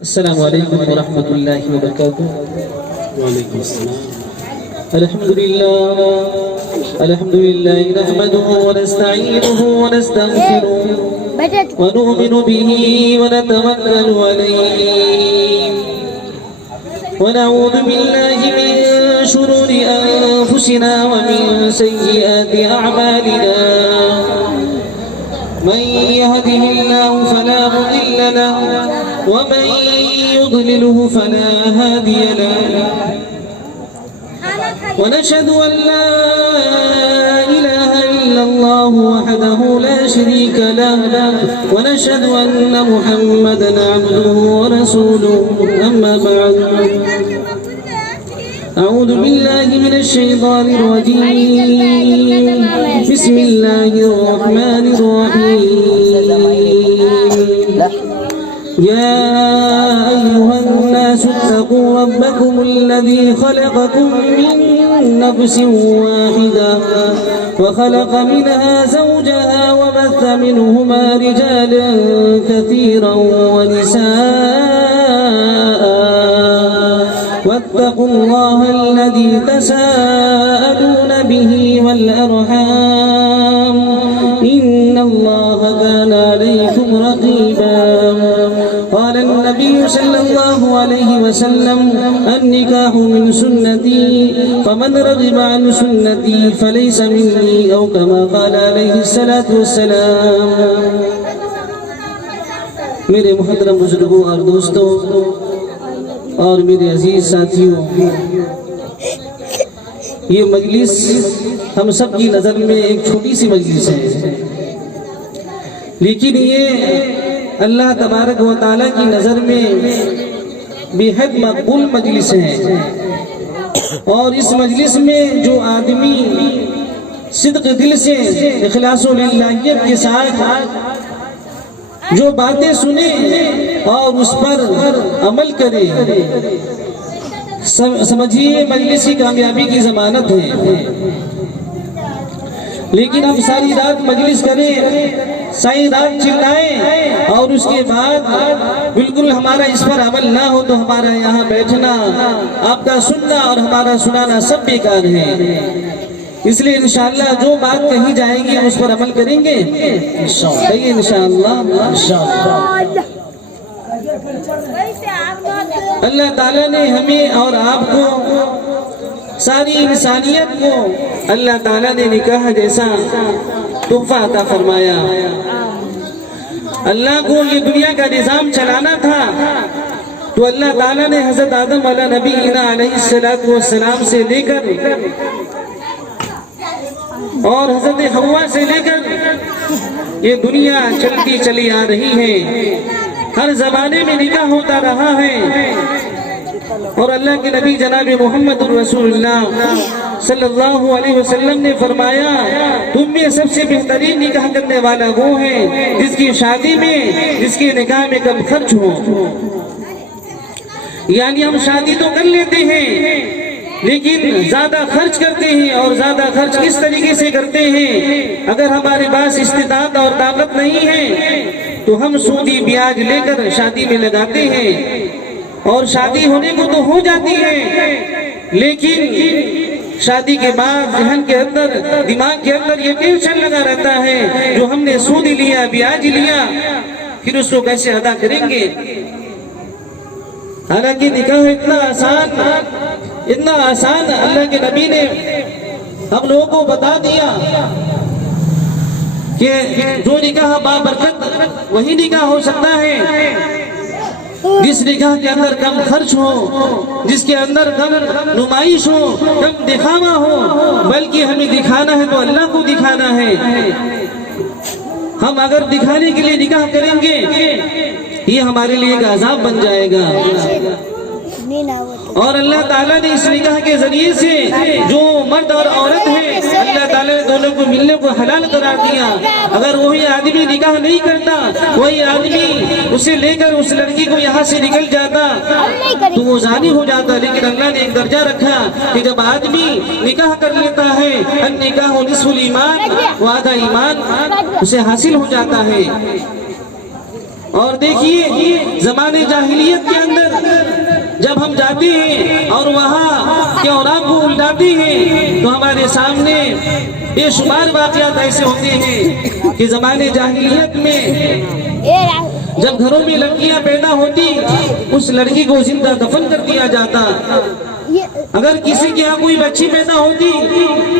السلام عليكم ورحمة الله وبركاته. وعليكم السلام. الحمد لله نحمده ونستعينه ونستغفره ونؤمن به ونتوكل عليه ونعوذ بالله من شرور أنفسنا ومن سيئات أعمالنا من يهده الله فلا مضل له ومن يضلله فلا هادي له ونشهد أن لا إله إلا الله وحده لا شريك له ونشهد أن محمدا عبده ورسوله أما بعد أعوذ بالله من الشيطان الرجيم بسم الله الرحمن الرحيم يا أيها الناس اتقوا ربكم الذي خلقكم من نفس واحدة وخلق منها زوجها وبث منهما رجالا كثيرا ونساء واتقوا الله الذي تساءلون به والأرحام إن الله كان عليكم رقيبا قال النبي صلى الله عليه وسلم النكاح من سنتي فمن رغب عن سنتي فليس مني أو كما قال عليه الصلاة والسلام. میرے محترم بزرگوں اور دوستوں اور میرے عزیز ساتھیوں، یہ مجلس ہم سب کی نظر میں ایک چھوٹی سی مجلس ہے، لیکن یہ اللہ تبارک و تعالیٰ کی نظر میں بے حد مقبول مجلس ہے. اور اس مجلس میں جو آدمی صدق دل سے اخلاص و للہیت کے ساتھ جو باتیں سنے اور اس پر عمل کرے، سمجھیے مجلس کی کامیابی کی ضمانت ہے. لیکن اب ساری رات مجلس کریں، ساری رات چلائیں اور اس کے بعد بالکل ہمارا اس پر عمل نہ ہو تو ہمارا یہاں بیٹھنا، آپ کا سننا اور ہمارا سنانا سب بیکار ہے. اس لیے انشاءاللہ جو بات کہی جائے گی ہم اس پر عمل کریں گے انشاءاللہ. اللہ تعالیٰ نے ہمیں اور آپ کو، ساری انسانیت کو اللہ تعالیٰ نے نکاح جیسا تحفہ عطا فرمایا. اللہ کو یہ دنیا کا نظام چلانا تھا تو اللہ تعالیٰ نے حضرت آدم علیہ نبینا علیہ السلام سے لے کر اور حضرت حوا سے لے کر یہ دنیا چلتی چلی آ رہی ہے. ہر زمانے میں نکاح ہوتا رہا ہے اور اللہ کے نبی جناب محمد رسول اللہ صلی اللہ علیہ وسلم نے فرمایا تم میں سب سے بہترین نکاح کرنے والا وہ ہے جس کی شادی میں، جس کے نکاح میں کم خرچ ہو. یعنی ہم شادی تو کر لیتے ہیں لیکن زیادہ خرچ کرتے ہیں، اور زیادہ خرچ کس طریقے سے کرتے ہیں؟ اگر ہمارے پاس استطاعت اور طاقت نہیں ہے تو ہم سودی بیاج لے کر شادی میں لگاتے ہیں اور شادی ہونے کو تو ہو جاتی ہے، لیکن شادی کے بعد ذہن کے اندر، دماغ کے اندر یہ ٹینشن لگا رہتا ہے جو ہم نے سود لیا، بیاج لیا، پھر اس کو کیسے ادا کریں گے؟ حالانکہ نکاح اتنا آسان اللہ کے نبی نے ہم لوگوں کو بتا دیا کہ جو نکاح بابرکت وہی نکاح ہو سکتا ہے جس نکاح کے اندر کم خرچ ہو، جس کے اندر کم نمائش ہو، کم دکھاوا ہو، بلکہ ہمیں دکھانا ہے تو اللہ کو دکھانا ہے. ہم اگر دکھانے کے لیے نکاح کریں گے یہ ہمارے لیے ایک عذاب بن جائے گا. اور اللہ تعالیٰ نے اس نکاح کے ذریعے سے جو مرد اور عورت ہے اللہ تعالیٰ نے دونوں کو ملنے کو حلال قرار دیا. اگر وہی آدمی نکاح نہیں کرتا, وہی آدمی اسے لے کر اس لڑکی کو یہاں سے نکل جاتا تو وہ زانی ہو جاتا. لیکن اللہ نے ایک درجہ رکھا کہ جب آدمی نکاح کر لیتا ہے النکاح نصف الایمان وآدھا ایمان اسے حاصل ہو جاتا ہے. اور دیکھیے زمانے جاہلیت کے اندر جب ہم جاتے ہیں اور وہاں کے اوراق کو الٹاتے ہیں تو ہمارے سامنے بے شمار واقعات ایسے ہوتے ہیں کہ زمانے جاہلیت میں جب گھروں میں لڑکیاں پیدا ہوتی اس لڑکی کو زندہ دفن کر دیا جاتا. اگر کسی کے یہاں کوئی بچی پیدا ہوتی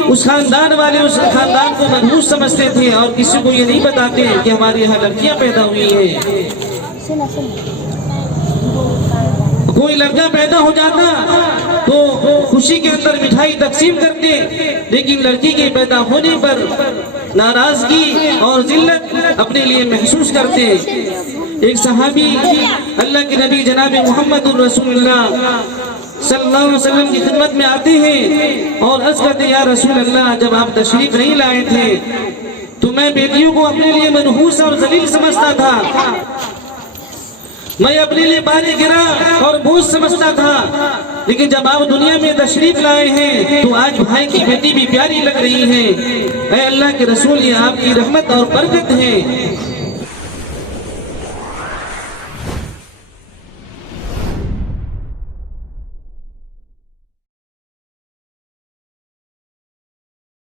اس خاندان والے اس خاندان کو منحوس سمجھتے تھے اور کسی کو یہ نہیں بتاتے کہ ہمارے یہاں لڑکیاں پیدا ہوئی ہیں. کوئی لڑکا پیدا ہو جاتا تو خوشی کے اندر مٹھائی تقسیم کرتے, لیکن لڑکی کے پیدا ہونے پر ناراضگی اور ذلت اپنے لیے محسوس کرتے. ایک صحابی اللہ کے نبی جناب محمد الرسول اللہ صلی اللہ علیہ وسلم کی خدمت میں آتے ہیں اور عرض کرتے یا رسول اللہ جب آپ تشریف نہیں لائے تھے تو میں بیٹیوں کو اپنے لیے منحوس اور ذلیل سمجھتا تھا, میں اپنے لیے بارے گرا اور بوجھ سمجھتا تھا, لیکن جب آپ دنیا میں تشریف لائے ہیں تو آج بھائی کی بیٹی بھی پیاری لگ رہی ہے. اے اللہ کے رسول یہ آپ کی رحمت اور برکت ہے.